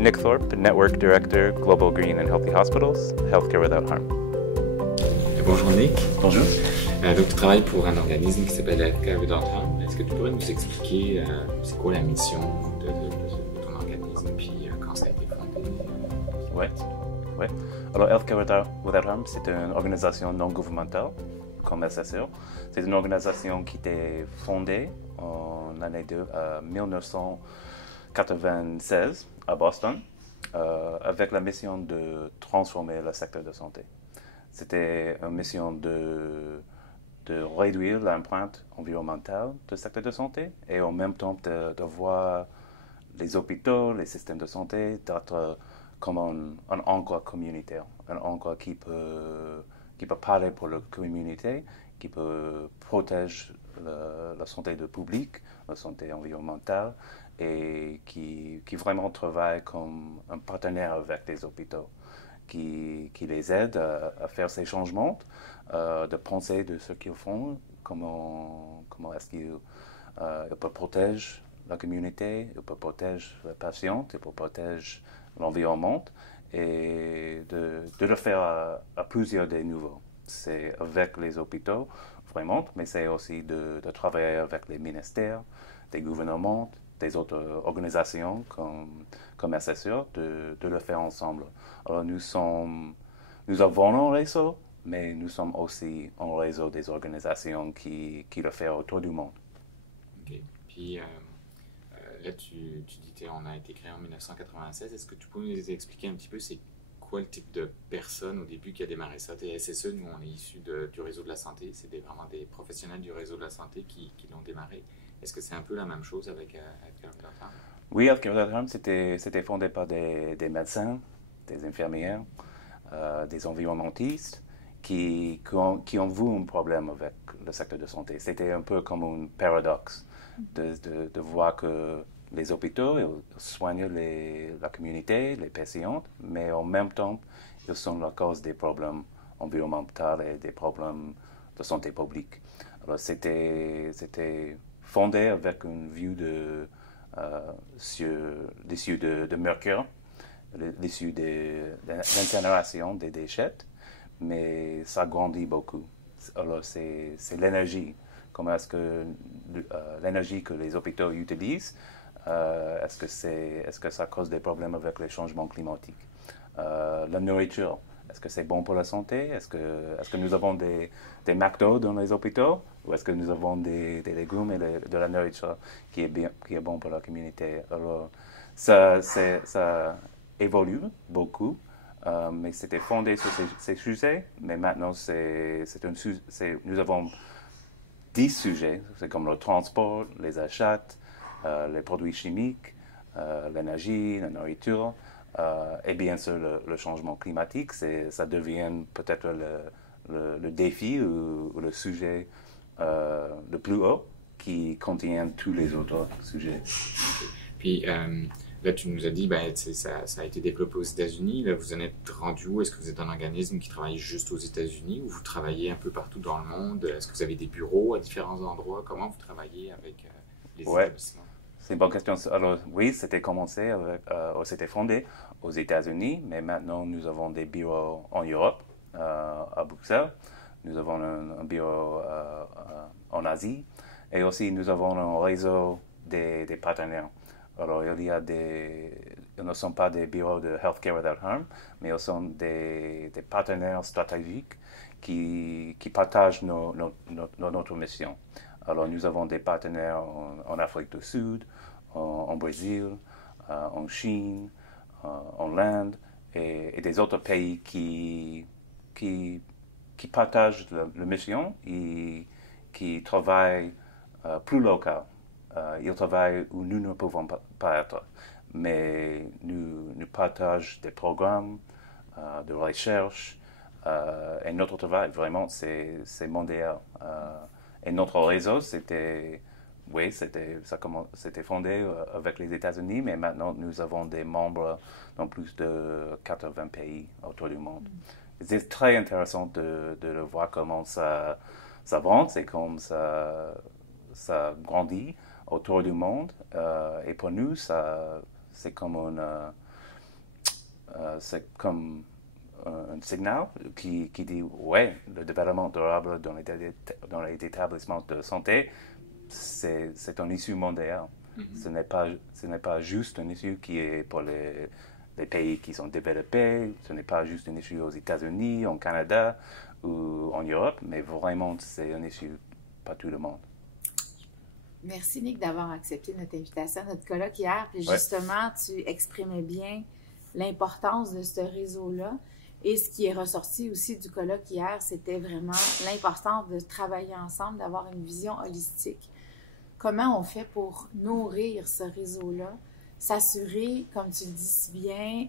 Nick Thorpe, Network Director, Global Green and Healthy Hospitals, Healthcare Without Harm. Bonjour Nick. Bonjour. Donc tu travailles pour un organisme qui s'appelle Healthcare Without Harm. Est-ce que tu pourrais nous expliquer c'est quoi la mission de ton organisme puis quand ça a été fondé? Oui. Alors Healthcare Without Harm, c'est une organisation non gouvernementale comme SSR. C'est une organisation qui était fondée en l'année 1996 à Boston avec la mission de transformer le secteur de santé. C'était une mission de réduire l'empreinte environnementale du secteur de santé et en même temps de voir les hôpitaux, les systèmes de santé d'être comme un endroit communautaire, un endroit qui peut parler pour la communauté, qui peut protéger la santé du public, la santé environnementale et qui vraiment travaille comme un partenaire avec les hôpitaux, qui les aide à faire ces changements, de penser de ce qu'ils font, comment est-ce qu'ils peuvent protéger la communauté, ils peuvent protéger les patients, ils peuvent protéger l'environnement et de le faire à plusieurs des niveaux. C'est avec les hôpitaux, vraiment, mais c'est aussi de travailler avec les ministères, des gouvernements, des autres organisations comme SSR, de le faire ensemble. Alors nous avons un réseau, mais nous sommes aussi un réseau des organisations qui le font autour du monde. OK. Puis là, tu dis qu'on a été créé en 1996. Est-ce que tu peux nous expliquer un petit peu c'est quoi le type de personne au début qui a démarré ça? SSE, nous, on est issus du réseau de la santé. C'est vraiment des professionnels du réseau de la santé qui l'ont démarré. Est-ce que c'est un peu la même chose avec Healthcare Without Harm? Oui, Healthcare Without Harm, c'était fondé par des médecins, des infirmières, des environnementistes qui ont vu un problème avec le secteur de santé. C'était un peu comme un paradoxe de voir que les hôpitaux soignent la communauté, les patients, mais en même temps, ils sont la cause des problèmes environnementaux et des problèmes de santé publique. Alors, c'était fondé avec une vue l'issue de mercure, l'issue de l'incinération des déchets, mais ça grandit beaucoup. Alors, c'est l'énergie. Comment est-ce que l'énergie que les hôpitaux utilisent, est-ce que ça cause des problèmes avec les changements climatiques? La nourriture, est-ce que c'est bon pour la santé? Est-ce que nous avons des McDo dans les hôpitaux? Ou est-ce que nous avons des légumes et de la nourriture qui est bon pour la communauté? Alors, ça évolue beaucoup, mais c'était fondé sur ces sujets. Mais maintenant, nous avons 10 sujets. C'est comme le transport, les achats, les produits chimiques, l'énergie, la nourriture. Et bien sûr, le changement climatique, ça devient peut-être le défi ou le sujet le plus haut qui contient tous les autres sujets. Okay. Puis là, tu nous as dit ça a été développé aux États-Unis. Là, vous en êtes rendu où? Est-ce que vous êtes un organisme qui travaille juste aux États-Unis ou vous travaillez un peu partout dans le monde? Est-ce que vous avez des bureaux à différents endroits? Comment vous travaillez avec les établissements? C'est une bonne question. Alors oui, c'était fondé aux États-Unis, mais maintenant nous avons des bureaux en Europe, à Bruxelles. Nous avons un bureau en Asie et aussi nous avons un réseau des partenaires. Alors ils ne sont pas des bureaux de Healthcare Without Harm, mais ils sont des partenaires stratégiques qui partagent notre mission. Alors nous avons des partenaires en Afrique du Sud, en Brésil, en Chine, en Inde et des autres pays qui partagent la mission et qui travaillent plus local. Ils travaillent où nous ne pouvons pas être. Mais nous partageons des programmes de recherche et notre travail, vraiment, c'est mondial. Et notre réseau, oui, c'était fondé avec les États-Unis, mais maintenant nous avons des membres dans plus de 80 pays autour du monde. C'est très intéressant de le voir comment ça avance et comment ça grandit autour du monde. Et pour nous, c'est un signal qui dit, ouais, le développement durable dans les établissements de santé, c'est un issue mondial. Ce n'est pas juste un issue qui est pour les pays qui sont développés, ce n'est pas juste un issue aux États-Unis, au Canada ou en Europe, mais vraiment c'est un issue pour tout le monde. Merci Nick d'avoir accepté notre invitation à notre colloque hier. Puis Ouais. justement, tu exprimais bien l'importance de ce réseau-là. Et ce qui est ressorti aussi du colloque hier, c'était vraiment l'importance de travailler ensemble, d'avoir une vision holistique. Comment on fait pour nourrir ce réseau-là, s'assurer, comme tu le dis si bien,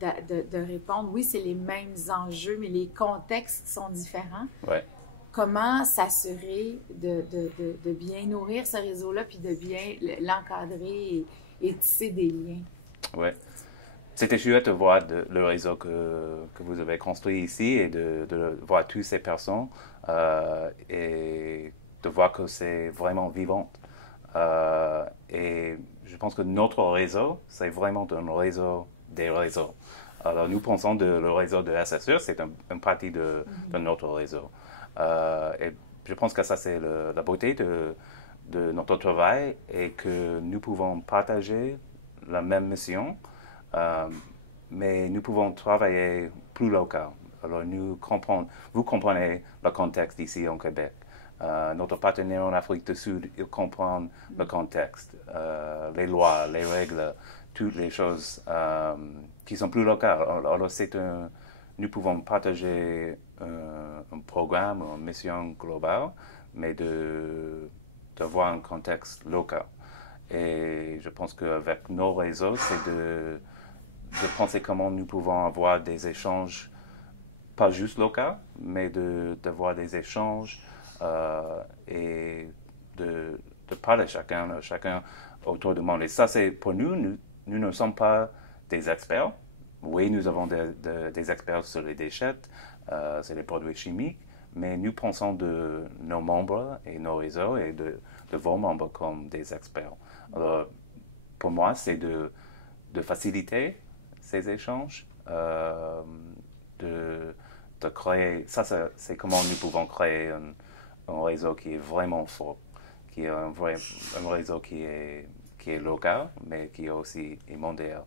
de répondre, oui, c'est les mêmes enjeux, mais les contextes sont différents. Ouais. Comment s'assurer de bien nourrir ce réseau-là, puis de bien l'encadrer et tisser des liens? Ouais. C'était chouette de voir le réseau que vous avez construit ici et de voir toutes ces personnes et de voir que c'est vraiment vivant. Et je pense que notre réseau, c'est vraiment un réseau des réseaux. Alors nous pensons le réseau de SSE, c'est une partie de notre réseau. Et je pense que ça c'est la beauté de notre travail et que nous pouvons partager la même mission. Mais nous pouvons travailler plus local. Alors, vous comprenez le contexte ici au Québec. Notre partenaire en Afrique du Sud, il comprend le contexte, les lois, les règles, toutes les choses qui sont plus locales. Alors, nous pouvons partager un programme, une mission globale, mais de voir un contexte local. Et je pense qu'avec nos réseaux, c'est de penser comment nous pouvons avoir des échanges, pas juste locaux, mais d'avoir des échanges et de parler chacun autour du monde. Et ça, c'est pour nous ne sommes pas des experts. Oui, nous avons des experts sur les déchets, sur les produits chimiques, mais nous pensons de nos membres et nos réseaux et de vos membres comme des experts. Alors, pour moi, c'est de faciliter ces échanges, de créer, c'est comment nous pouvons créer un réseau qui est vraiment fort, qui est un réseau qui est local, mais qui est aussi mondial.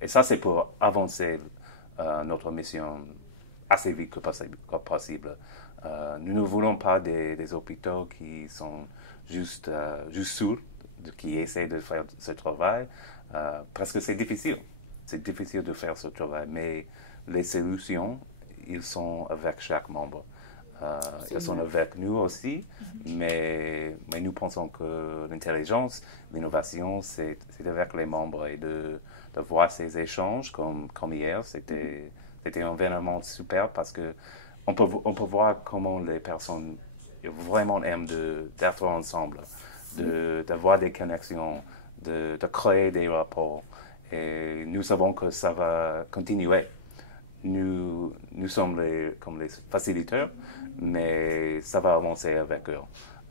Et ça, c'est pour avancer notre mission assez vite que possible. Nous ne voulons pas des hôpitaux qui sont juste sourds, qui essaient de faire ce travail, parce que c'est difficile. C'est difficile de faire ce travail, mais les solutions, ils sont avec chaque membre. Ils sont avec nous aussi, mais nous pensons que l'intelligence, l'innovation, c'est avec les membres et de voir ces échanges comme hier, c'était un événement super parce que on peut voir comment les personnes vraiment aiment d'être ensemble, d'avoir des connexions, de créer des rapports. Et nous savons que ça va continuer. Nous sommes comme les facilitateurs, mais ça va avancer avec eux.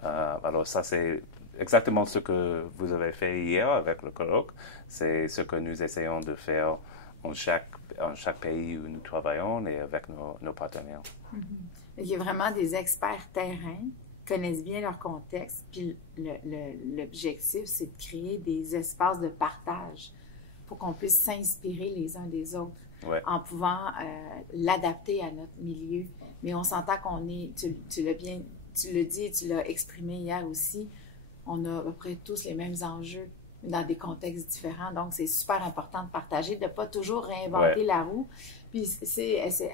Alors ça, c'est exactement ce que vous avez fait hier avec le colloque. C'est ce que nous essayons de faire en chaque pays où nous travaillons et avec nos partenaires. Il y a vraiment des experts terrain qui connaissent bien leur contexte, puis l'objectif, c'est de créer des espaces de partage pour qu'on puisse s'inspirer les uns des autres. Ouais. En pouvant l'adapter à notre milieu. Mais on s'entend qu'on est, tu l'as dit, tu l'as exprimé hier aussi, on a à peu près tous les mêmes enjeux dans des contextes différents. Donc, c'est super important de partager, de ne pas toujours réinventer la roue. Puis,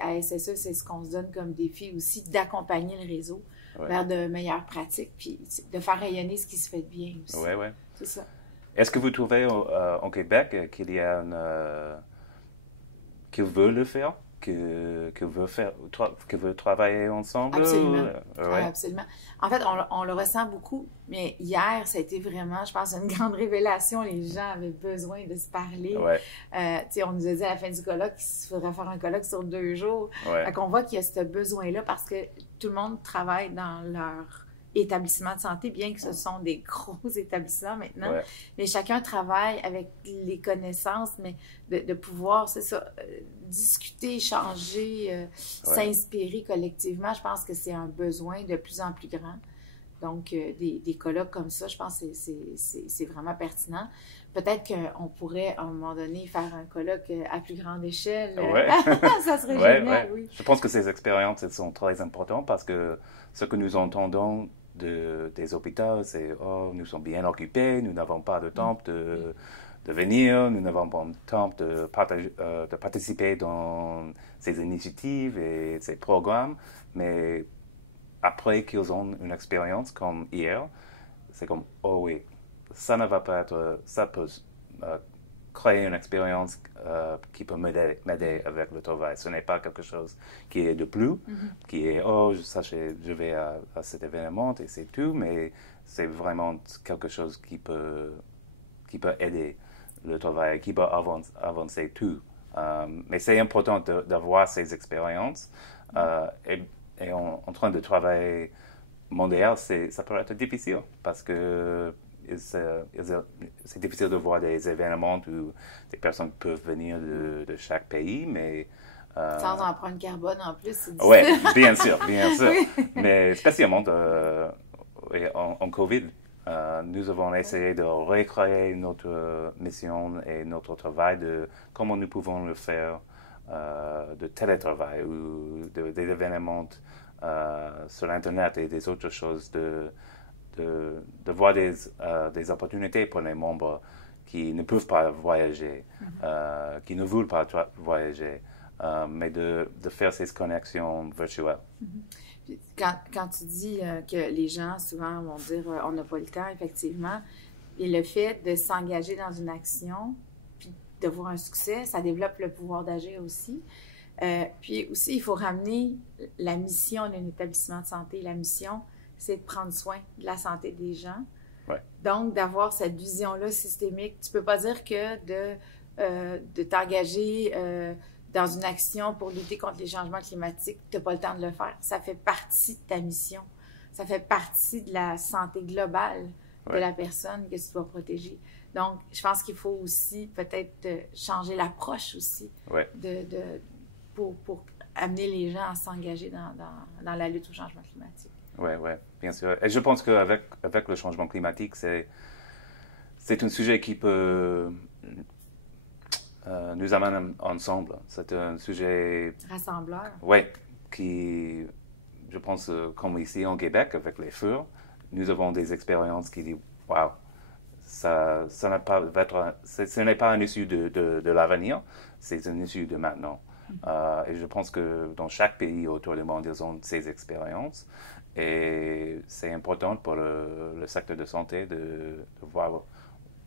à SSE, c'est ce qu'on se donne comme défi aussi, d'accompagner le réseau vers de meilleures pratiques, puis de faire rayonner ce qui se fait de bien aussi. Oui. C'est ça. Est-ce que vous trouvez au Québec qu'il y a qu'ils veulent le faire que veut travailler ensemble? Absolument. Ouais. Absolument. En fait, on le ressent beaucoup, mais hier, ça a été vraiment, je pense, une grande révélation. Les gens avaient besoin de se parler. Ouais. On nous a dit à la fin du colloque qu'il faudrait faire un colloque sur 2 jours. Ouais. Fait qu'on voit qu'il y a ce besoin-là parce que tout le monde travaille dans leur établissement de santé, bien que ce sont des gros établissements maintenant. Ouais. Mais chacun travaille avec les connaissances, mais de pouvoir, c'est ça, discuter, échanger, s'inspirer collectivement, je pense que c'est un besoin de plus en plus grand. Donc, des colloques comme ça, je pense que c'est vraiment pertinent. Peut-être qu'on pourrait, à un moment donné, faire un colloque à plus grande échelle. Ouais. Ça serait génial, oui. Je pense que ces expériences elles sont très importantes parce que ce que nous entendons des hôpitaux, c'est « Oh, nous sommes bien occupés, nous n'avons pas de temps de venir, nous n'avons pas de temps de participer dans ces initiatives et ces programmes. » Mais après qu'ils ont une expérience comme hier, c'est comme « Oh oui, ça ne va pas être... ça peut créer une expérience qui peut m'aider avec le travail. Ce n'est pas quelque chose qui est de plus, qui est « Oh, je vais à cet événement et c'est tout », mais c'est vraiment quelque chose qui peut aider le travail, qui peut avancer tout. Mais c'est important d'avoir ces expériences. Et en train de travailler mondial, ça peut être difficile parce que c'est difficile de voir des événements où des personnes peuvent venir de chaque pays, mais... Sans empreinte carbone en plus, c'est difficile. Oui, bien sûr, bien sûr. Oui. Mais spécialement en COVID, nous avons essayé de recréer notre mission et notre travail de comment nous pouvons le faire de télétravail ou des événements sur Internet et des autres choses, de voir des opportunités pour les membres qui ne peuvent pas voyager, qui ne veulent pas voyager, mais de faire ces connexions virtuelles. Quand tu dis que les gens, souvent, vont dire on n'a pas le temps, effectivement, et le fait de s'engager dans une action, puis de voir un succès, ça développe le pouvoir d'agir aussi. Puis aussi, il faut ramener la mission d'un établissement de santé. La mission, c'est de prendre soin de la santé des gens. Ouais. Donc, d'avoir cette vision-là systémique. Tu ne peux pas dire que de t'engager dans une action pour lutter contre les changements climatiques, tu n'as pas le temps de le faire. Ça fait partie de ta mission. Ça fait partie de la santé globale de la personne que tu dois protéger. Donc, je pense qu'il faut aussi peut-être changer l'approche aussi pour amener les gens à s'engager dans la lutte au changement climatique. Oui, bien sûr. Et je pense qu'avec le changement climatique, c'est un sujet qui peut nous amener ensemble. C'est un sujet... rassembleur. Oui, qui, je pense, comme ici en Québec, avec les feux, nous avons des expériences qui disent « Wow, ce n'est pas un issue de l'avenir, c'est un issue de maintenant. » Et je pense que dans chaque pays autour du monde, ils ont ces expériences. Et c'est important pour le secteur de santé de voir,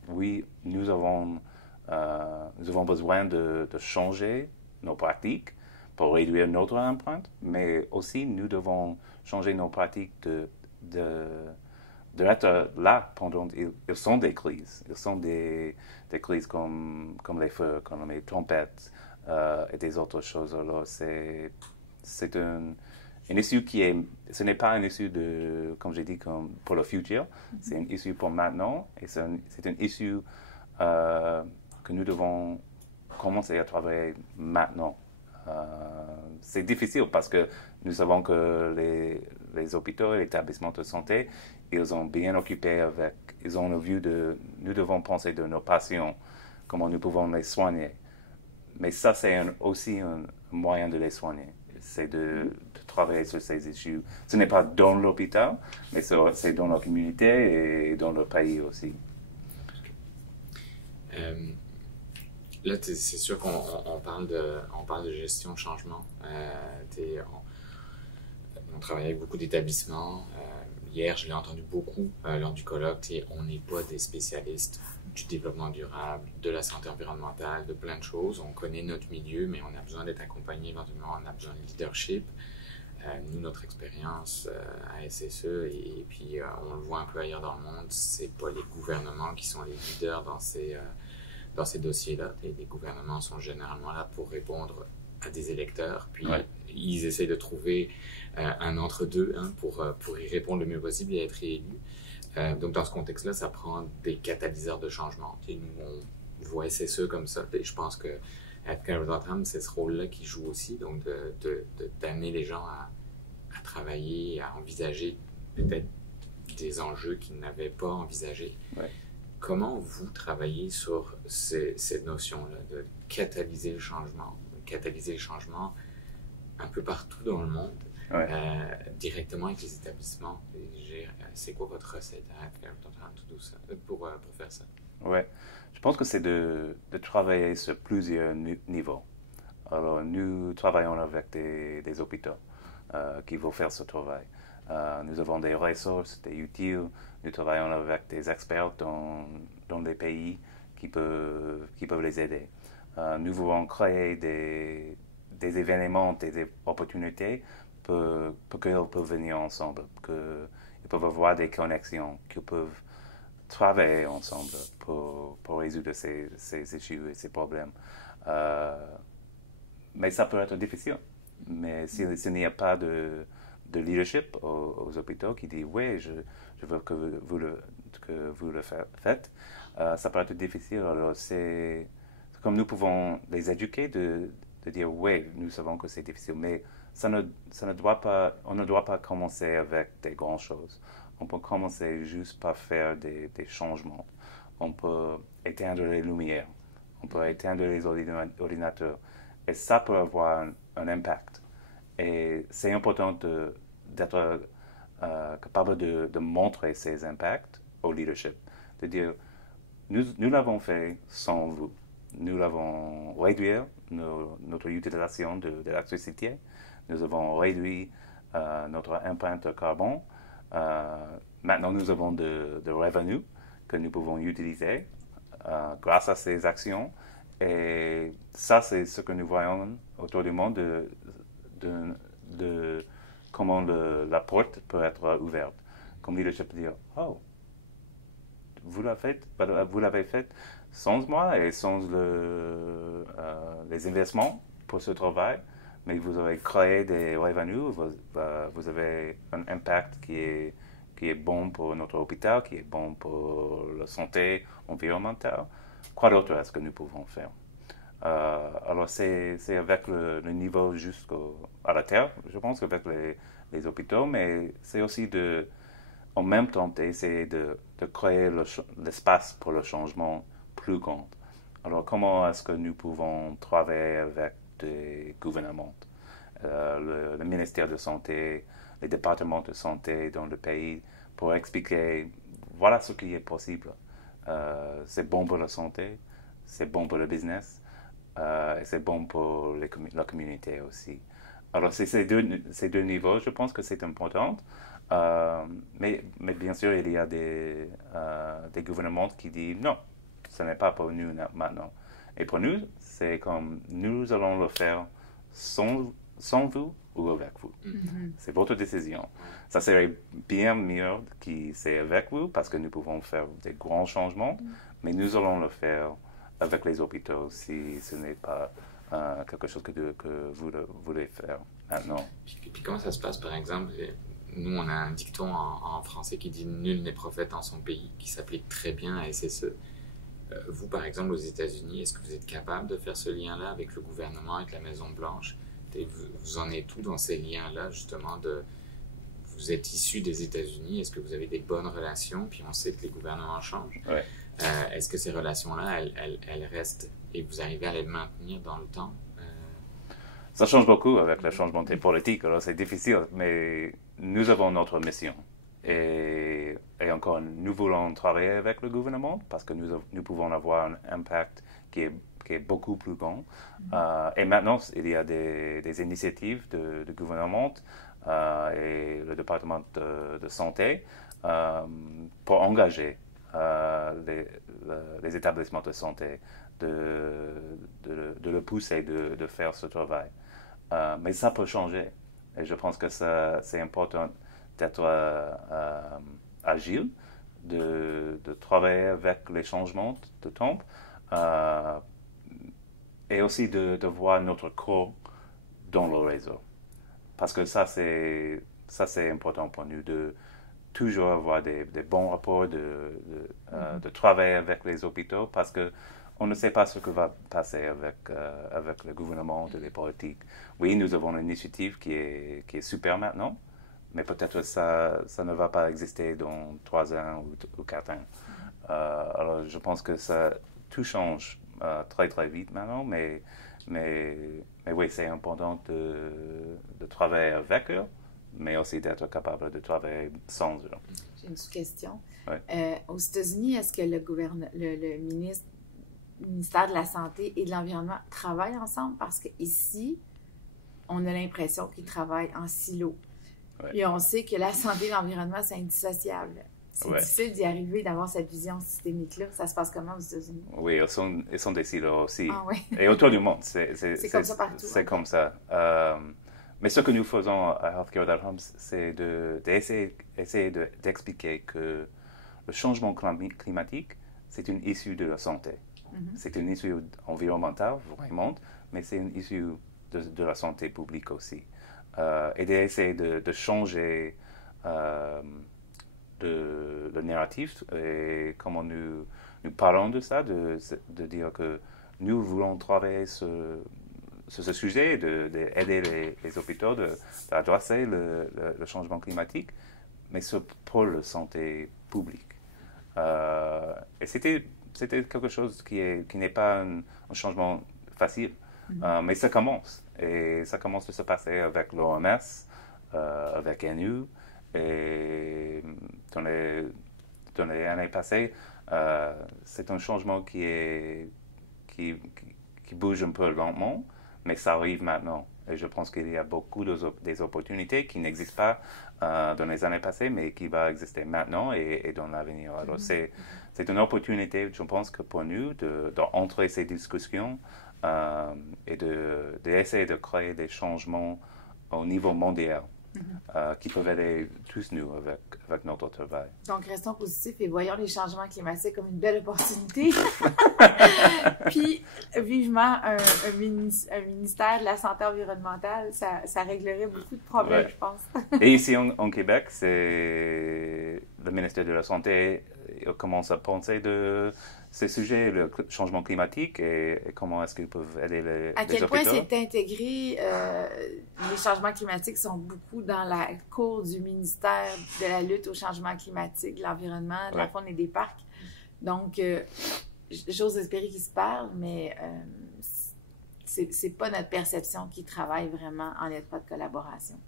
oui, nous avons besoin de changer nos pratiques pour réduire notre empreinte, mais aussi nous devons changer nos pratiques d'être là pendant... Ils sont des crises. Ils sont des crises comme les feux, comme les tempêtes et des autres choses. Alors, c'est un issue qui est... Ce n'est pas un issue comme j'ai dit, pour le futur. C'est un issue pour maintenant. Et c'est un issue que nous devons commencer à travailler maintenant. C'est difficile parce que nous savons que les hôpitaux et les établissements de santé, ils sont bien occupés ils ont une vue nous devons penser de nos patients, comment nous pouvons les soigner. Mais ça, c'est aussi un moyen de les soigner. C'est de travailler sur ces issues. Ce n'est pas dans l'hôpital, mais c'est dans la communauté et dans le pays aussi. Là, c'est sûr qu'on parle de gestion de changement. On travaille avec beaucoup d'établissements. hier, je l'ai entendu beaucoup lors du colloque, et on n'est pas des spécialistes du développement durable, de la santé environnementale, de plein de choses. On connaît notre milieu, mais on a besoin d'être accompagné, éventuellement, on a besoin de leadership. Nous, notre expérience à SSE, et puis on le voit un peu ailleurs dans le monde, c'est pas les gouvernements qui sont les leaders dans ces dossiers-là. Les gouvernements sont généralement là pour répondre à des électeurs, puis ils essayent de trouver un entre-deux pour y répondre le mieux possible et être réélus. Donc dans ce contexte-là, ça prend des catalyseurs de changement. Et nous, on voit SSE comme ça, et je pense que Healthcare Rotterdam, c'est ce rôle-là qui joue aussi, donc d'amener les gens à travailler, à envisager peut-être des enjeux qu'ils n'avaient pas envisagés. Ouais. Comment vous travaillez sur cette notion-là de catalyser le changement un peu partout dans le monde, directement avec les établissements? C'est quoi votre recette à Healthcare Rotterdam pour faire ça? Ouais. Je pense que c'est de travailler sur plusieurs niveaux. Alors, nous travaillons avec des hôpitaux qui vont faire ce travail. Nous avons des ressources, des outils. Nous travaillons avec des experts dans les pays qui peuvent les aider. Nous voulons créer des événements, des opportunités pour qu'ils peuvent venir ensemble, qu'ils peuvent avoir des connexions, qu'ils peuvent travailler ensemble pour résoudre ces issues et ces problèmes. Mais ça peut être difficile. Mais s'il n'y a pas de leadership aux hôpitaux qui dit oui, je veux que vous le faites, ça peut être difficile. Alors c'est comme nous pouvons les éduquer de dire oui, nous savons que c'est difficile, mais on ne doit pas commencer avec des grandes choses. On peut commencer juste par faire des changements. On peut éteindre les lumières, on peut éteindre les ordinateurs, et ça peut avoir un impact. Et c'est important d'être capable de montrer ces impacts au leadership, de dire nous l'avons fait sans vous. Nous l'avons réduit notre utilisation de l'électricité. Nous avons réduit notre empreinte carbone. Maintenant, nous avons de revenus que nous pouvons utiliser grâce à ces actions. Et ça, c'est ce que nous voyons autour du monde de comment la porte peut être ouverte. Comme leadership, dire oh, vous l'avez fait sans moi et sans les investissements pour ce travail, mais vous avez créé des revenus, vous avez un impact qui est bon pour notre hôpital, qui est bon pour la santé environnementale. Quoi d'autre est-ce que nous pouvons faire? Alors c'est avec le niveau jusqu'à la terre, je pense, avec les hôpitaux, mais c'est aussi en même temps d'essayer de créer l'espace pour le changement plus grand. Alors comment est-ce que nous pouvons travailler avec des gouvernements, le ministère de Santé, les départements de santé dans le pays, pour expliquer voilà ce qui est possible. C'est bon pour la santé, c'est bon pour le business, et c'est bon pour la communauté aussi. Alors, c'est ces deux niveaux, je pense que c'est important. Mais bien sûr, il y a des gouvernements qui disent non, ce n'est pas pour nous maintenant. Et pour nous, c'est comme nous allons le faire sans vous ou avec vous. Mm-hmm. C'est votre décision. Ça serait bien mieux que c'est avec vous parce que nous pouvons faire des grands changements, mais nous allons le faire avec les hôpitaux si ce n'est pas quelque chose que vous voulez faire maintenant. Puis comment ça se passe, par exemple? Nous, on a un dicton en français qui dit « Nul n'est prophète en son pays », qui s'applique très bien à SSE. Vous, par exemple, aux États-Unis, est-ce que vous êtes capable de faire ce lien-là avec le gouvernement, avec la Maison-Blanche? Vous en êtes où dans ces liens-là, justement, vous êtes issu des États-Unis, est-ce que vous avez des bonnes relations? Puis on sait que les gouvernements changent. Ouais. Est-ce que ces relations-là, elles restent et vous arrivez à les maintenir dans le temps? Ça change beaucoup avec le changement des politiques, alors c'est difficile, mais nous avons notre mission. Et encore, nous voulons travailler avec le gouvernement parce que nous pouvons avoir un impact qui est beaucoup plus grand. Et maintenant, il y a des initiatives de gouvernement et le département de santé pour engager les établissements de santé de le pousser de faire ce travail. Mais ça peut changer. Et je pense que c'est important d'être agile, de travailler avec les changements de temps et aussi de voir notre corps dans le réseau. Parce que ça, c'est important pour nous de toujours avoir des bons rapports, de travailler avec les hôpitaux parce qu'on ne sait pas ce que va passer avec le gouvernement et les politiques. Oui, nous avons une initiative qui est super maintenant, mais peut-être ça ne va pas exister dans 3 ans ou 4 ans. Alors, je pense que tout change très, très vite maintenant, mais oui, c'est important de travailler avec eux, mais aussi d'être capable de travailler sans eux. J'ai une sous-question. Ouais. Aux États-Unis, est-ce que le ministère de la Santé et de l'Environnement travaillent ensemble? Parce qu'ici, on a l'impression qu'ils travaillent en silo. Ouais. Et on sait que la santé et l'environnement, c'est indissociable. C'est difficile d'y arriver, d'avoir cette vision systémique-là. Ça se passe comment aux États-Unis? Oui, ils sont des silos aussi. Ah, oui. Et autour du monde, c'est comme ça partout. C'est comme ça. Mais ce que nous faisons à Healthcare Without Harm, c'est d'essayer d'expliquer que le changement climatique, c'est une issue de la santé. Mm-hmm. C'est une issue environnementale, vraiment, mais c'est une issue de la santé publique aussi. Et d'essayer de changer le narratif et comment nous parlons de ça, de dire que nous voulons travailler sur ce sujet, d'aider les hôpitaux d'adresser le changement climatique, mais pour la santé publique. Et c'était quelque chose qui n'est pas un changement facile, mais ça commence. Et ça commence de se passer avec l'OMS, avec NU, et dans les années passées, c'est un changement qui bouge un peu lentement, mais ça arrive maintenant. Et je pense qu'il y a beaucoup des opportunités qui n'existent pas dans les années passées, mais qui vont exister maintenant et dans l'avenir. Alors, c'est une opportunité, je pense, que pour nous, d'entrer ces discussions et d'essayer de créer des changements au niveau mondial. Qui peuvent aider tous nous avec notre travail. Donc, restons positifs et voyons les changements climatiques comme une belle opportunité. Puis, vivement, un ministère de la santé environnementale, ça réglerait beaucoup de problèmes, je pense. Et ici, en Québec, c'est le ministère de la Santé commence à penser de ces sujets, le changement climatique et comment est-ce qu'ils peuvent aider les hôpitaux. À quel point c'est intégré, les changements climatiques sont beaucoup dans la cour du ministère de la lutte au changement climatique, de l'environnement, de la faune et des parcs. Donc, j'ose espérer qu'ils se parlent, mais c'est pas notre perception qu'ils travaillent vraiment en étroite collaboration.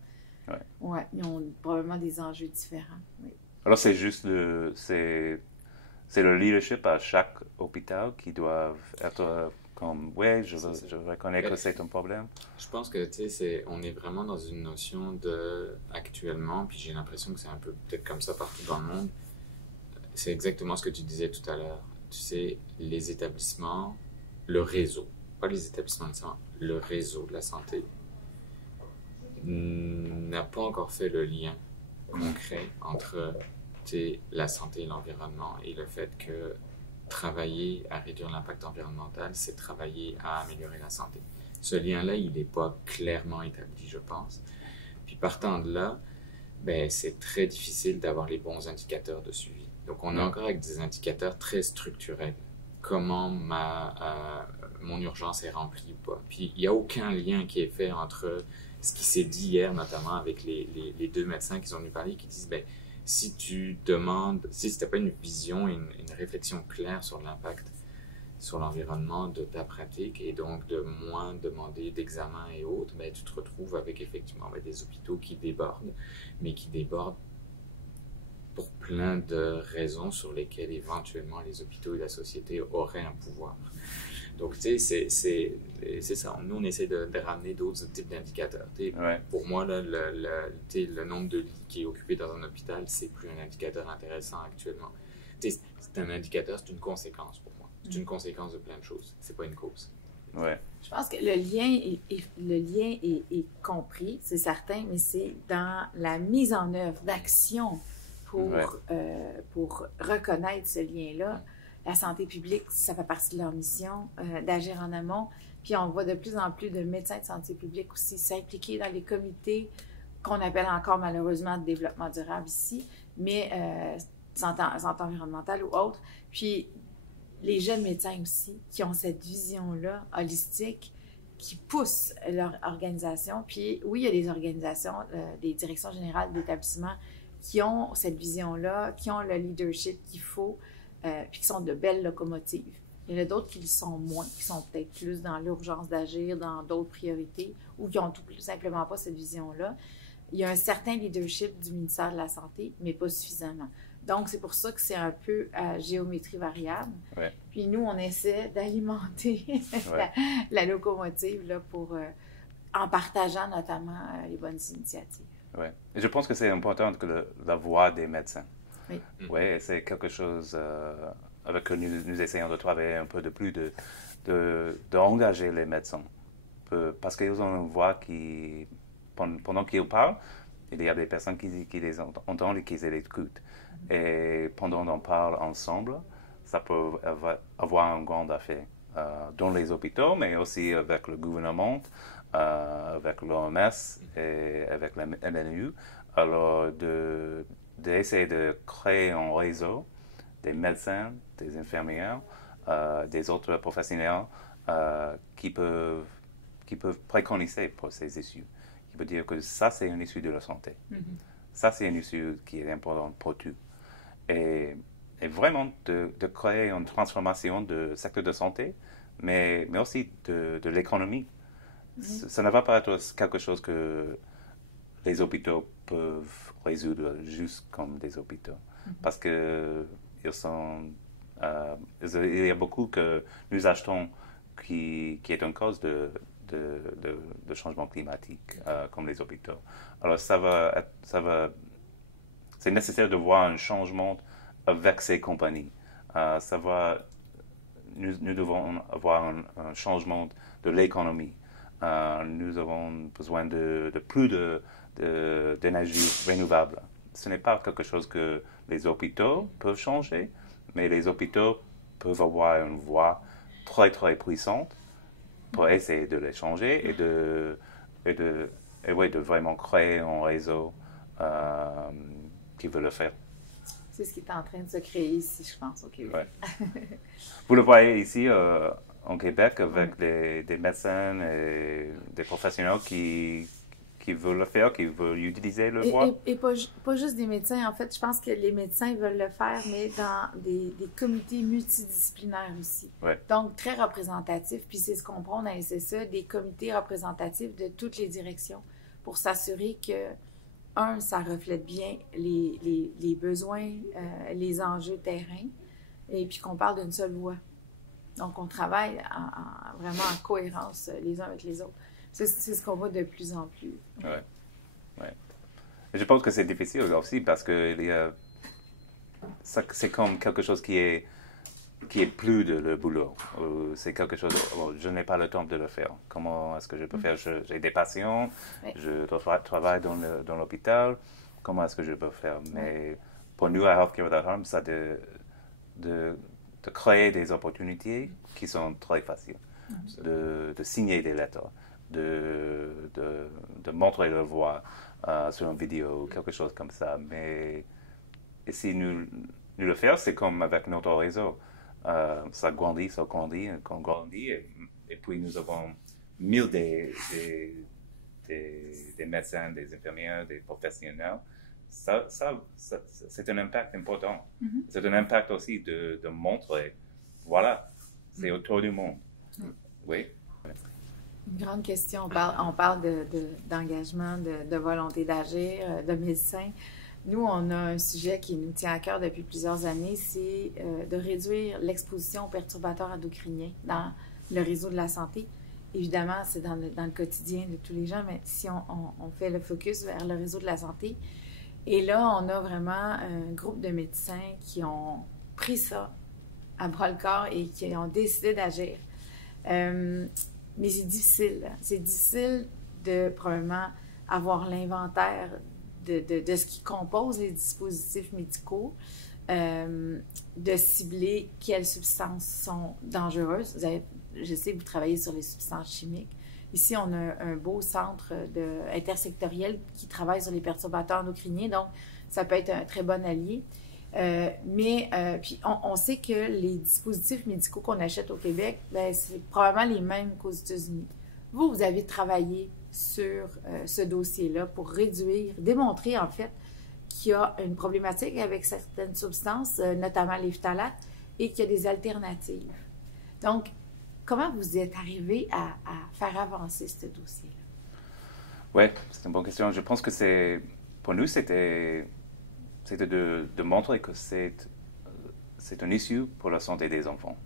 Ouais, ils ont probablement des enjeux différents. Oui. Alors, c'est juste c'est le leadership à chaque hôpital qui doivent être comme, ouais, je reconnais que c'est un problème. Je pense que, tu sais, on est vraiment dans une notion actuellement, puis j'ai l'impression que c'est un peu peut-être comme ça partout dans le monde, c'est exactement ce que tu disais tout à l'heure. Tu sais, les établissements, le réseau, pas les établissements de santé, le réseau de la santé n'a pas encore fait le lien concret entre la santé et l'environnement et le fait que travailler à réduire l'impact environnemental, c'est travailler à améliorer la santé. Ce lien-là, il n'est pas clairement établi, je pense. Puis partant de là, ben, c'est très difficile d'avoir les bons indicateurs de suivi. Donc on est encore avec des indicateurs très structurels. Comment mon urgence est remplie ou pas. Puis il n'y a aucun lien qui est fait entre ce qui s'est dit hier, notamment avec les 2 médecins qui sont venus parler, qui disent, ben, si tu n'as pas une vision et une réflexion claire sur l'impact sur l'environnement de ta pratique et donc de moins demander d'examens et autres, ben, tu te retrouves avec effectivement des hôpitaux qui débordent, mais qui débordent pour plein de raisons sur lesquelles éventuellement les hôpitaux et la société auraient un pouvoir. Donc, tu sais, c'est ça. Nous, on essaie de ramener d'autres types d'indicateurs. Ouais. Pour moi, là, le nombre de lits qui est occupé dans un hôpital, c'est plus un indicateur intéressant actuellement. C'est un indicateur, c'est une conséquence pour moi. C'est une conséquence de plein de choses. C'est pas une cause. Ouais. Je pense que le lien est compris, c'est certain, mais c'est dans la mise en œuvre d'actions pour reconnaître ce lien-là. La santé publique, ça fait partie de leur mission d'agir en amont. Puis on voit de plus en plus de médecins de santé publique aussi s'impliquer dans les comités qu'on appelle encore malheureusement de développement durable ici, mais santé environnementale ou autre. Puis les jeunes médecins aussi qui ont cette vision-là holistique, qui poussent leur organisation. Puis oui, il y a des organisations, des directions générales d'établissements qui ont cette vision-là, qui ont le leadership qu'il faut, puis qui sont de belles locomotives. Il y en a d'autres qui le sont moins, qui sont peut-être plus dans l'urgence d'agir, dans d'autres priorités, ou qui n'ont tout simplement pas cette vision-là. Il y a un certain leadership du ministère de la Santé, mais pas suffisamment. Donc, c'est pour ça que c'est un peu à géométrie variable. Ouais. Puis nous, on essaie d'alimenter la locomotive là, en partageant notamment les bonnes initiatives. Ouais. Et je pense que c'est important que la voix des médecins. Oui. Ouais, c'est quelque chose avec que nous essayons de travailler un peu de plus, d'engager les médecins. Parce qu'ils ont une voix qui, pendant qu'ils parlent, il y a des personnes qui les entendent et qui les écoutent. Et pendant qu'on parle ensemble, ça peut avoir un grand effet dans les hôpitaux, mais aussi avec le gouvernement, avec l'OMS et avec la LNU. Alors, d'essayer de créer un réseau des médecins, des infirmières, des autres professionnels qui peuvent préconiser pour ces issues. Qui peut dire que ça, c'est une issue de la santé. Ça, c'est une issue qui est importante pour tout. Et vraiment de créer une transformation du secteur de santé, mais aussi de l'économie. Ça ne va pas être quelque chose que les hôpitaux peuvent résoudre juste comme des hôpitaux. Parce que il y a beaucoup que nous achetons qui est une cause de changement climatique, comme les hôpitaux. Alors, c'est nécessaire de voir un changement avec ces compagnies. Nous devons avoir un changement de l'économie. Nous avons besoin de plus d'énergie renouvelable. Ce n'est pas quelque chose que les hôpitaux peuvent changer, mais les hôpitaux peuvent avoir une voix très, très puissante pour essayer de les changer et de vraiment créer un réseau qui veut le faire. C'est ce qui est en train de se créer ici, je pense, au Québec. Ouais. Vous le voyez ici en Québec avec des médecins et des professionnels qui veulent le faire, qui veulent utiliser le voix. Et pas juste des médecins. En fait, je pense que les médecins veulent le faire, mais dans des comités multidisciplinaires aussi. Ouais. Donc, très représentatifs. Puis c'est ce qu'on prend à SSE, des comités représentatifs de toutes les directions pour s'assurer que, ça reflète bien les besoins, les enjeux terrain, et puis qu'on parle d'une seule voix. Donc, on travaille vraiment en cohérence les uns avec les autres. C'est ce qu'on voit de plus en plus. Ouais. Je pense que c'est difficile aussi parce que c'est comme quelque chose qui est plus de le boulot. C'est quelque chose, je n'ai pas le temps de le faire. Comment est-ce que je peux faire? J'ai des patients, je travaille dans l'hôpital. Comment est-ce que je peux faire? Mais pour nous, à Healthcare Without Harm, c'est de créer des opportunités qui sont très faciles. De signer des lettres, de montrer leur voix sur une vidéo, quelque chose comme ça. Mais si nous le faisons, c'est comme avec notre réseau. Ça grandit, et puis nous avons 1000 des médecins, des infirmières, des professionnels. Ça c'est un impact important. C'est un impact aussi de montrer, voilà, c'est autour du monde. Oui. Une grande question. On parle d'engagement, de volonté d'agir, de médecins. Nous, on a un sujet qui nous tient à cœur depuis plusieurs années, c'est de réduire l'exposition aux perturbateurs endocriniens le réseau de la santé. Évidemment, c'est dans le quotidien de tous les gens, mais si on fait le focus vers le réseau de la santé, et là, on a vraiment un groupe de médecins qui ont pris ça à bras-le-corps et qui ont décidé d'agir. Mais c'est difficile. C'est difficile de, probablement, avoir l'inventaire de ce qui compose les dispositifs médicaux, de cibler quelles substances sont dangereuses. Je sais que vous travaillez sur les substances chimiques. Ici, on a un beau centre intersectoriel qui travaille sur les perturbateurs endocriniens, donc ça peut être un très bon allié. Puis on sait que les dispositifs médicaux qu'on achète au Québec, ben, c'est probablement les mêmes qu'aux États-Unis. Vous avez travaillé sur ce dossier-là pour réduire, démontrer en fait qu'il y a une problématique avec certaines substances, notamment les phtalates, et qu'il y a des alternatives. Donc, comment vous êtes arrivé à faire avancer ce dossier-là? Oui, c'est une bonne question. Je pense que pour nous, c'était de montrer que c'est un issue pour la santé des enfants.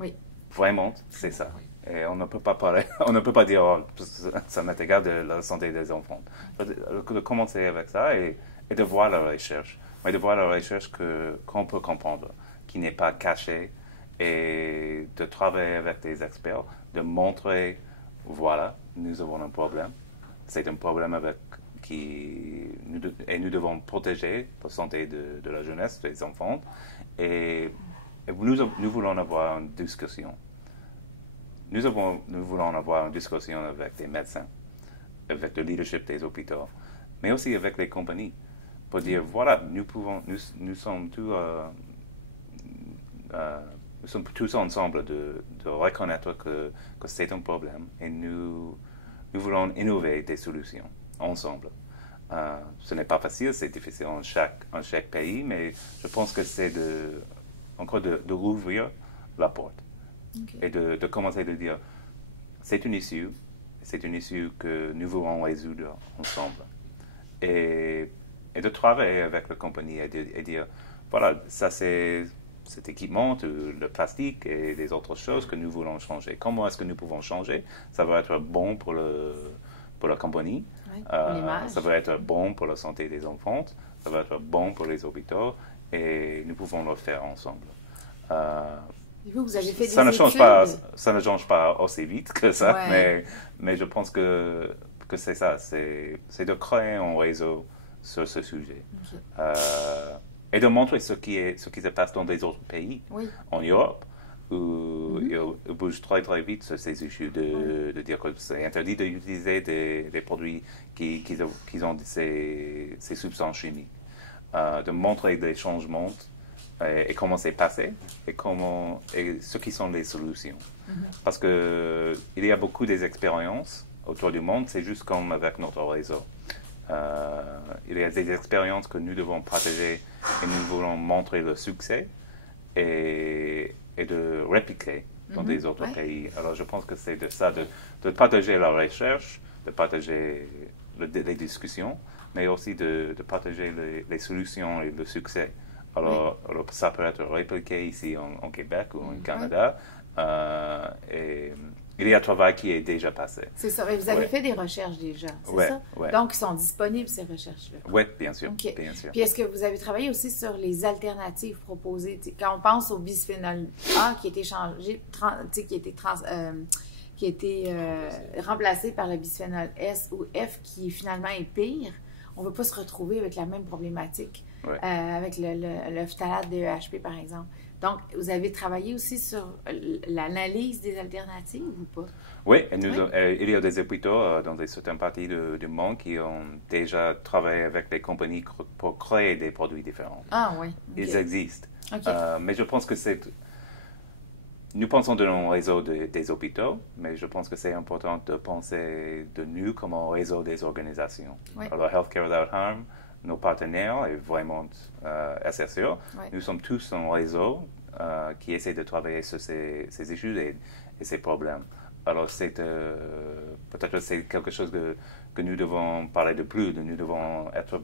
Oui. Vraiment, c'est ça. Et on ne peut pas parler, on ne peut pas dire, oh, ça m'est égal de la santé des enfants. De commencer avec ça et de voir la recherche. Mais de voir la recherche qu'on peut comprendre, qui n'est pas cachée, et de travailler avec des experts, de montrer, voilà, nous avons un problème. C'est un problème et nous devons protéger la santé de la jeunesse, des enfants. Et nous voulons avoir une discussion. Nous voulons avoir une discussion avec des médecins, avec le leadership des hôpitaux, mais aussi avec les compagnies, pour dire, voilà, nous sommes tous ensemble de reconnaître que c'est un problème et nous voulons innover des solutions ensemble. Ce n'est pas facile, c'est difficile en chaque pays, mais je pense que c'est de rouvrir la porte. Okay. Et de commencer à dire, c'est une issue que nous voulons résoudre ensemble. Et de travailler avec la compagnie et dire, voilà, ça c'est cet équipement, le plastique et les autres choses que nous voulons changer. Comment est-ce que nous pouvons changer? Ça va être bon pour la compagnie, oui, ça va être bon pour la santé des enfants, ça va être bon pour les hôpitaux et nous pouvons le faire ensemble. Vous avez fait ça ne change pas aussi vite que ça, ouais. mais je pense que c'est ça, c'est de créer un réseau sur ce sujet. Okay. Et de montrer ce qui se passe dans des autres pays, oui. En Europe, où ils bougent très très vite sur ces issues de dire que c'est interdit d'utiliser des produits qui ont ces substances chimiques, de montrer des changements et comment c'est passé et ce qui sont les solutions. Parce que il y a beaucoup des expériences autour du monde, c'est juste comme avec notre réseau. Il y a des expériences que nous devons partager et nous voulons montrer le succès et de répliquer dans des autres pays. Alors je pense que c'est de ça, de partager la recherche, de partager les discussions, mais aussi de partager les solutions et le succès. Alors ça peut être répliqué ici en Québec ou au Canada. Et il y a un travail qui est déjà passé. C'est ça. Mais vous avez fait des recherches déjà, c'est ça? Ouais. Donc, ils sont disponibles, ces recherches-là? Oui, bien sûr. Okay. Bien sûr. Puis, est-ce que vous avez travaillé aussi sur les alternatives proposées? Quand on pense au bisphénol A qui a été changé, qui a été remplacé par le bisphénol S ou F qui finalement est pire, on ne va pas se retrouver avec la même problématique avec le phtalate de EHP, par exemple. Donc, vous avez travaillé aussi sur l'analyse des alternatives ou pas? Oui, il y a des hôpitaux dans certaines parties du monde qui ont déjà travaillé avec les compagnies pour créer des produits différents. Ah oui. Okay. Ils existent. Okay. Mais je pense que nous pensons de nos réseaux des hôpitaux, mais je pense que c'est important de penser de nous comme un réseau des organisations. Oui. Alors, Healthcare Without Harm, nos partenaires et vraiment SSE, nous sommes tous un réseau qui essaie de travailler sur ces issues et ces problèmes. Alors peut-être c'est quelque chose que nous devons parler de plus, nous devons être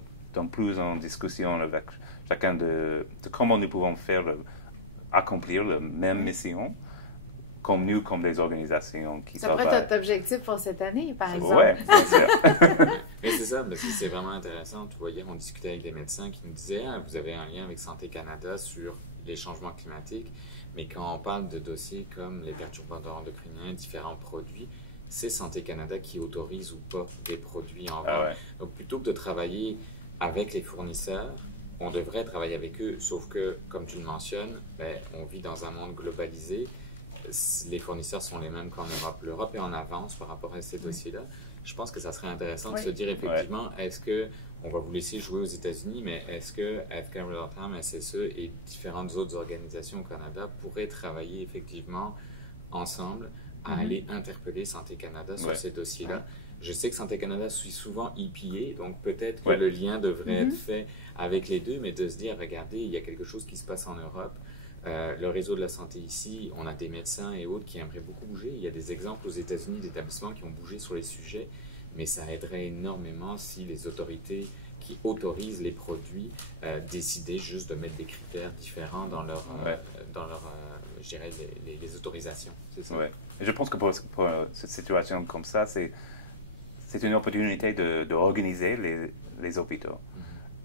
plus en discussion avec chacun de comment nous pouvons accomplir la même mission comme nous, comme des organisations qui Ça pourrait être notre objectif pour cette année, par exemple. Oui, bien sûr. Mais c'est ça, parce que c'est vraiment intéressant. Tu vois, hier, on discutait avec des médecins qui nous disaient vous avez un lien avec Santé Canada sur les changements climatiques, mais quand on parle de dossiers comme les perturbateurs endocriniens, différents produits, c'est Santé Canada qui autorise ou pas des produits en vente. Ah ouais. Donc, plutôt que de travailler avec les fournisseurs, on devrait travailler avec eux, sauf que, comme tu le mentionnes, on vit dans un monde globalisé. Les fournisseurs sont les mêmes qu'en Europe. L'Europe est en avance par rapport à ces dossiers-là. Je pense que ça serait intéressant de se dire effectivement, est-ce qu'on va vous laisser jouer aux États-Unis, mais est-ce que Healthcare Real Time, SSE et différentes autres organisations au Canada pourraient travailler effectivement ensemble à aller interpeller Santé Canada sur ces dossiers-là? Je sais que Santé Canada suit souvent EPA, donc peut-être que le lien devrait être fait avec les deux, mais de se dire, regardez, il y a quelque chose qui se passe en Europe. Le réseau de la santé ici, on a des médecins et autres qui aimeraient beaucoup bouger. Il y a des exemples aux États-Unis d'établissements qui ont bougé sur les sujets, mais ça aiderait énormément si les autorités qui autorisent les produits décidaient juste de mettre des critères différents dans leur, je dirais, les autorisations. C'est ça? Ouais. Et je pense que pour cette situation comme ça, c'est une opportunité d'organiser les hôpitaux.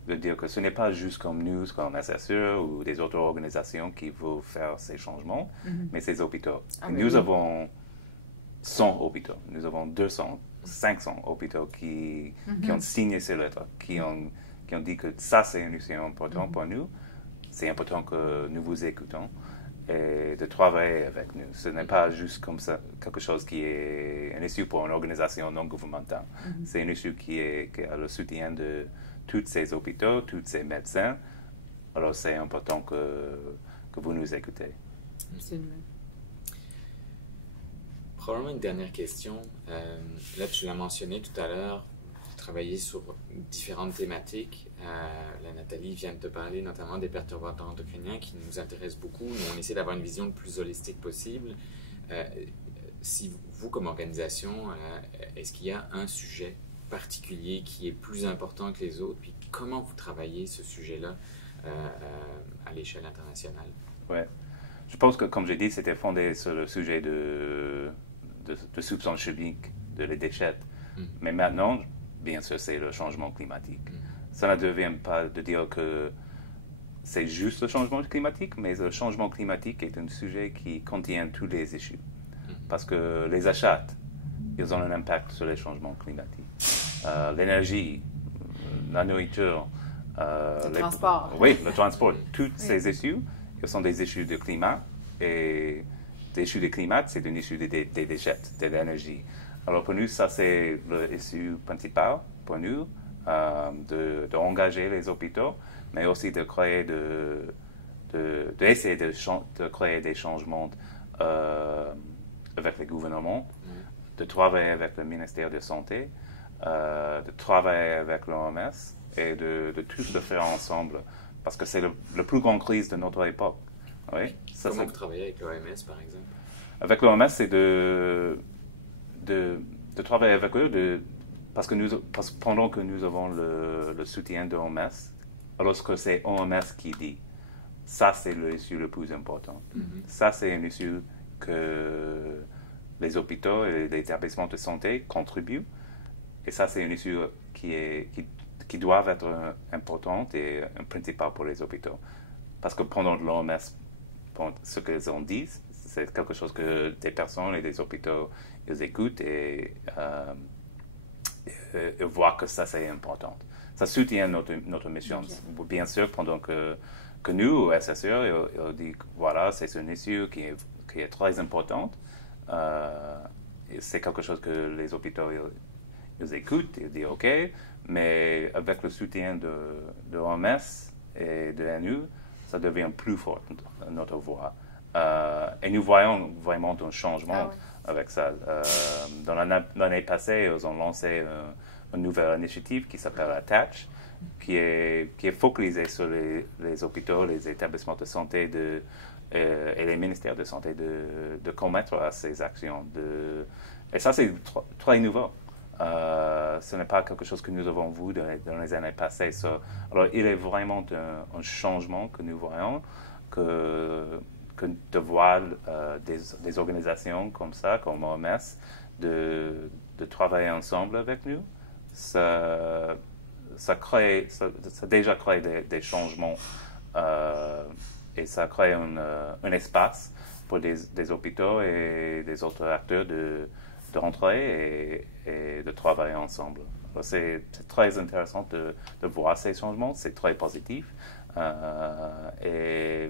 De dire que ce n'est pas juste comme nous, comme SSE ou des autres organisations qui vont faire ces changements, mais ces hôpitaux. Nous avons 100 hôpitaux, nous avons 200, 500 hôpitaux qui ont signé ces lettres, qui ont dit que ça c'est un issue important pour nous, c'est important que nous vous écoutons et de travailler avec nous. Ce n'est pas juste comme ça, quelque chose qui est un issue pour une organisation non gouvernementale. C'est un issue qui a le soutien de tous ces hôpitaux, tous ces médecins. Alors, c'est important que vous nous écoutez. Absolument. Probablement une dernière question. Là, tu l'as mentionné tout à l'heure, tu travaillais sur différentes thématiques. La Nathalie vient de te parler notamment des perturbateurs endocriniens qui nous intéressent beaucoup. Nous, on essaie d'avoir une vision le plus holistique possible. Si vous, comme organisation, est-ce qu'il y a un sujet particulier qui est plus important que les autres, puis comment vous travaillez ce sujet-là à l'échelle internationale? Oui. Je pense que, comme j'ai dit, c'était fondé sur le sujet de substances chimiques, de les déchets. Mais maintenant, bien sûr, c'est le changement climatique. Ça ne devient pas de dire que c'est juste le changement climatique, mais le changement climatique est un sujet qui contient tous les issues. Parce que les achats, ils ont un impact sur les changements climatiques. L'énergie, la nourriture, le transport. Oui, le transport. Toutes ces issues, ce sont des issues de climat. Et des issues de climat, c'est une issue des déchets, de l'énergie. Alors pour nous, ça c'est l'issue principale pour nous, d'engager les hôpitaux, mais aussi de créer d'essayer de créer des changements avec les gouvernements, de travailler avec le ministère de la Santé, de travailler avec l'OMS et de tous le faire ensemble, parce que c'est la plus grande crise de notre époque. Oui, comment vous travaillez avec l'OMS, par exemple? Avec l'OMS, c'est de travailler avec eux, parce que pendant que nous avons le soutien de l'OMS, alors que c'est l'OMS qui dit, ça c'est l'issue le plus important. Ça c'est une issue que les hôpitaux et les établissements de santé contribuent. Et ça, c'est une issue qui doit être importante et principale pour les hôpitaux. Parce que pendant l'OMS, ce qu'ils en disent, c'est quelque chose que des personnes et des hôpitaux ils écoutent et voient que ça, c'est important. Ça soutient notre mission. Okay. Bien sûr, pendant que nous, au SSE, ils disent voilà, c'est une issue qui est très importante. C'est quelque chose que les hôpitaux ils écoutent, ils disent OK, mais avec le soutien de l'OMS et de l'ANU, ça devient plus fort, notre voix. Et nous voyons vraiment un changement avec ça. Dans l'année passée, ils ont lancé une nouvelle initiative qui s'appelle Attach, qui est focalisée sur les hôpitaux, les établissements de santé et les ministères de santé de commettre à ces actions. Et ça, c'est très nouveau. Ce n'est pas quelque chose que nous avons vu dans les années passées. Alors, il est vraiment un changement que nous voyons, que de voir des organisations comme ça, comme OMS, de travailler ensemble avec nous, ça a déjà créé des changements et ça crée un espace pour des hôpitaux et des autres acteurs de rentrer et de travailler ensemble. C'est très intéressant de voir ces changements, c'est très positif et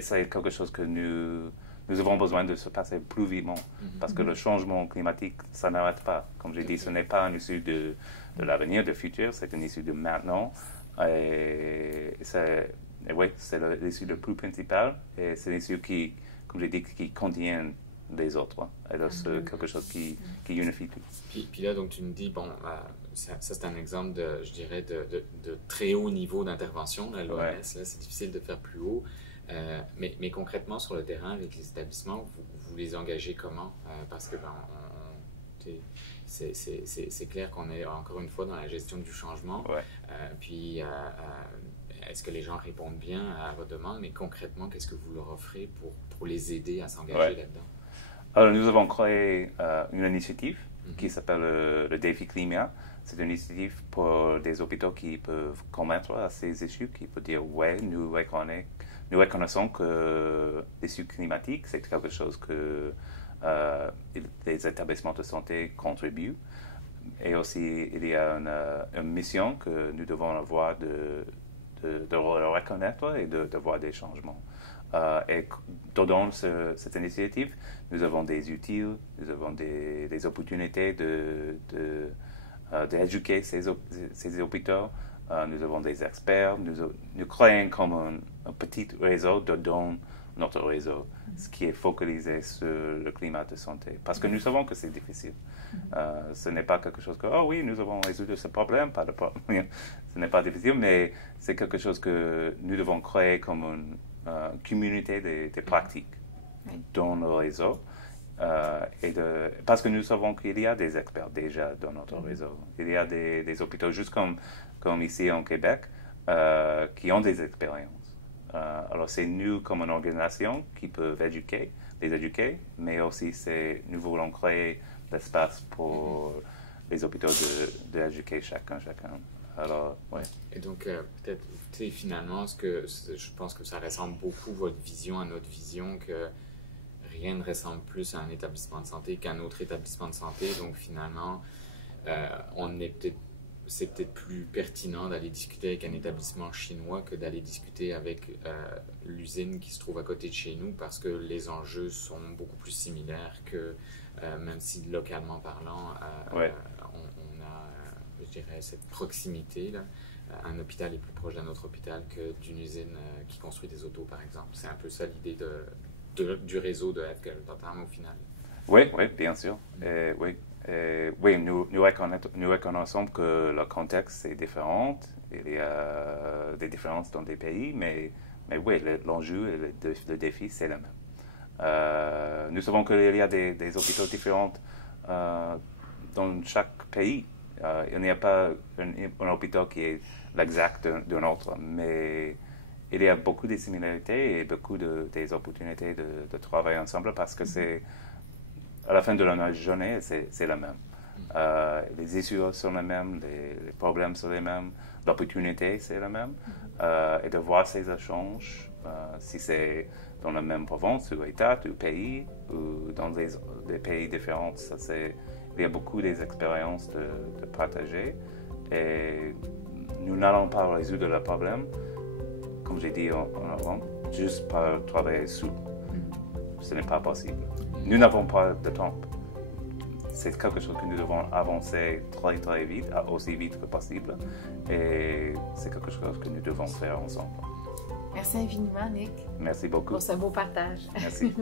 c'est quelque chose que nous avons besoin de se passer plus vivement parce que le changement climatique, ça n'arrête pas. Comme j'ai dit, ce n'est pas une issue de l'avenir, du futur, c'est une issue de maintenant et oui, c'est l'issue le plus principal et c'est l'issue qui, comme j'ai dit, qui contient les autres. Alors, c'est quelque chose qui unifie tout. Puis là, donc, tu me dis, bon, ça c'est un exemple, je dirais, de très haut niveau d'intervention. L'OMS, là, c'est difficile de faire plus haut. Mais concrètement, sur le terrain, avec les établissements, vous les engagez comment? Parce que c'est clair qu'on est encore une fois dans la gestion du changement. Puis, est-ce que les gens répondent bien à vos demandes? Mais concrètement, qu'est-ce que vous leur offrez pour les aider à s'engager là-dedans? Alors, nous avons créé une initiative qui s'appelle le Défi Climat. C'est une initiative pour des hôpitaux qui peuvent commettre à ces issues, qui peuvent dire, ouais, nous reconnaissons que l'issue climatique, c'est quelque chose que les établissements de santé contribuent. Et aussi, il y a une mission que nous devons avoir de le reconnaître et de voir des changements. Et dans cette initiative, nous avons des outils, nous avons des opportunités d'éduquer ces hôpitaux. Nous avons des experts. Nous créons comme un petit réseau dans notre réseau, ce qui est focalisé sur le climat de santé. Parce que nous savons que c'est difficile. Ce n'est pas quelque chose que, oh oui, nous avons résolu ce problème, pas de problème. Ce n'est pas difficile, mais c'est quelque chose que nous devons créer comme une communauté des pratiques dans le réseau. Parce que nous savons qu'il y a des experts déjà dans notre réseau. Il y a des hôpitaux, juste comme ici en Québec, qui ont des expériences. Alors c'est nous comme une organisation qui peut les éduquer, mais aussi nous voulons créer l'espace pour les hôpitaux d'éduquer chacun. Alors, ouais. Et donc, peut-être, finalement, je pense que ça ressemble beaucoup votre vision à notre vision, que rien ne ressemble plus à un établissement de santé qu'un autre établissement de santé. Donc, finalement, c'est peut-être plus pertinent d'aller discuter avec un établissement chinois que d'aller discuter avec l'usine qui se trouve à côté de chez nous, parce que les enjeux sont beaucoup plus similaires que, même si localement parlant, on a, je dirais, cette proximité là. Un hôpital est plus proche d'un autre hôpital que d'une usine qui construit des autos, par exemple. C'est un peu ça l'idée du réseau de Healthcare Rotterdam au final. Oui, bien sûr. Oui, nous reconnaissons que le contexte est différent. Il y a des différences dans des pays, mais oui, l'enjeu et le défi, c'est le même. Nous savons qu'il y a des hôpitaux différents dans chaque pays. Il n'y a pas un hôpital qui est l'exact d'un autre, mais il y a beaucoup de similarités et beaucoup des opportunités de travailler ensemble parce que à la fin de la journée, c'est la même. Les issues sont les mêmes, les problèmes sont les mêmes, l'opportunité c'est la même. Et de voir ces échanges, si c'est dans la même province ou État ou pays ou dans des pays différents, il y a beaucoup d'expériences de partager. Et nous n'allons pas résoudre le problème, comme j'ai dit en avant, juste par travailler sous. Ce n'est pas possible. Nous n'avons pas de temps. C'est quelque chose que nous devons avancer très très vite, aussi vite que possible. Et c'est quelque chose que nous devons faire ensemble. Merci infiniment, Nick. Merci beaucoup. Pour ce beau partage. Merci.